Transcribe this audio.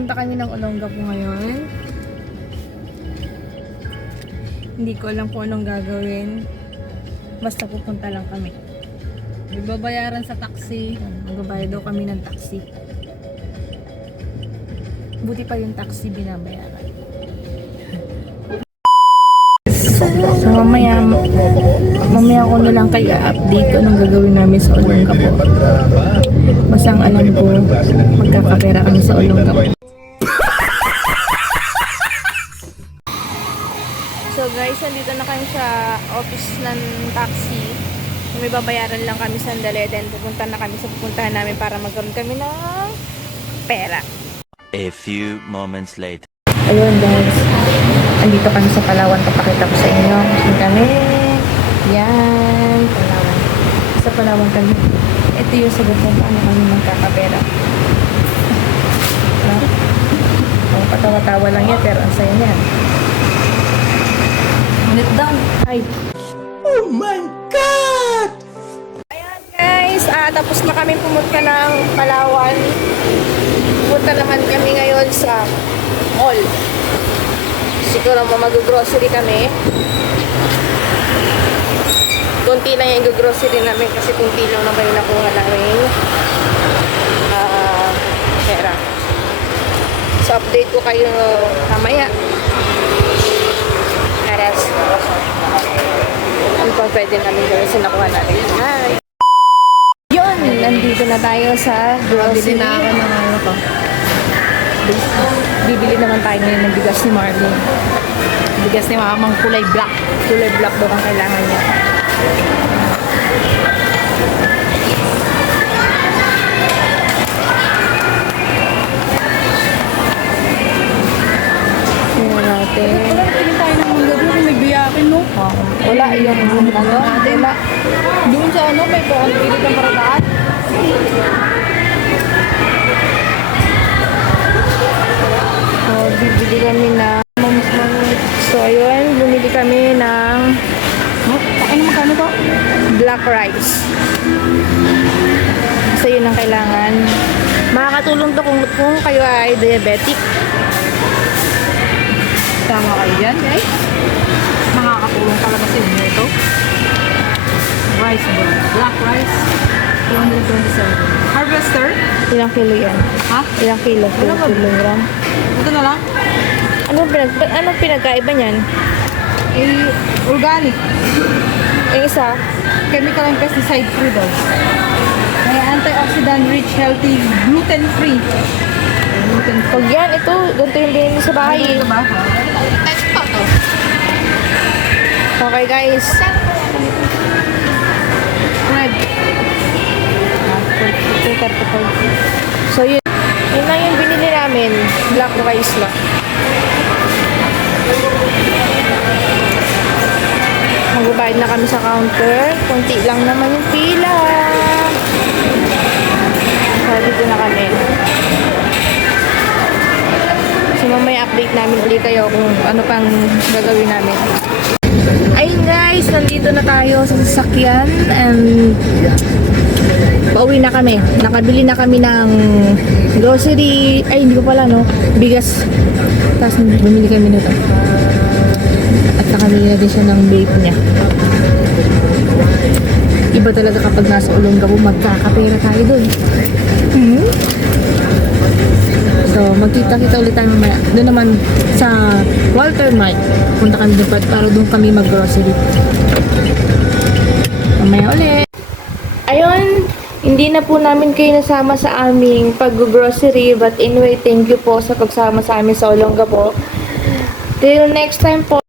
Pupunta kami ng Olongapo ngayon. Hindi ko alam kung anong gagawin. Basta pupunta lang kami. May babayaran sa taxi. Magbabayad daw kami ng taxi. Buti pa yung taxi binabayaran. So mamaya ko na lang kaya update ko anong gagawin namin sa Olongapo. Basta ang alam ko, magkakapera kami sa Olongapo. So guys, nandito na kami sa office ng taxi. May babayaran lang kami sandali, then pupunta na kami sa pupuntahan namin para magkaroon kami ng pera. A few moments later. Ayun guys, andito kami sa Palawan. Papakita ko sa inyo kung kami. Yan, Palawan. Sa Palawan kami. Ito yung sagot kung paano kami magkakapera. Oh, patawa-tawa lang yan, pero ang saya niyan. Ulit down. Hi. Oh my God! Ayan guys, tapos na kami pumunta ng Palawan. Pupunta naman kami ngayon sa mall. Siguro mag-grocery kami. Kunti lang yung grocery namin kasi kunti lang naman yung nakuha namin pera. So update ko kayo mamaya. Aras. Ano pa pwede namin gawin sa nakuha namin. Hi! Yun! Nandito na tayo sa grocery. Bili na ako ng ano ko. Bibili naman tayo ngayon ng bigas ni Marlene. Bigas ni mamang kulay black. Kulay black daw ang kailangan niya. Tingnan natin. Wala, pili tayo ng mangga doon. May biyakin, no? Wala, yung ano? Wala. Doon sa ano, may pili kang parataan. So, bibili kami na so, ayun, bumili kami ng Ano magkano to? black rice. So, yun ang kailangan. Makakatulong to kung kayo ay diabetic. Tama kayo dyan, guys. Makakatulong talaga sa inyo ito. Rice bowl. Black rice. 227. Harvester. Ilang kilo yan? Ha? Ilang kilo? Ano ba? Kilogram? Ito na lang. Anong pinagkaiba niyan? Eh, organic. Yung isa, Chemical and pesticide free daw. May antioxidant rich, healthy, gluten free. Gluten free. pag yan, ito, ganito yung binili sa bahay. Ano ba? Okay guys. Bread. So yun lang yung binili namin. Black rice lang. Magbabayad na kami sa counter. Kunti lang naman yung pila. So dito na kami. So mamaya update namin ulit kayo kung ano pang gagawin namin. Ayun guys, nandito na tayo sa sasakyan and pauwi na kami. Nakabili na kami ng grocery. Ay, hindi ko pala, no? Bigas. Tapos bumili kami nito. At nakabili na din siya ng vape niya. Iba talaga kapag nasa Olongapo, magkakapera tayo dun. So, magkita-kita ulit tayo mamaya. Doon naman sa Walter Mart. Punta kami doon para doon kami mag-grocery. Mamaya ulit. Ayun, hindi na po namin kayo nasama sa aming pag-grocery. But anyway, thank you po sa pagsama sa amin sa Olongapo. Till next time po.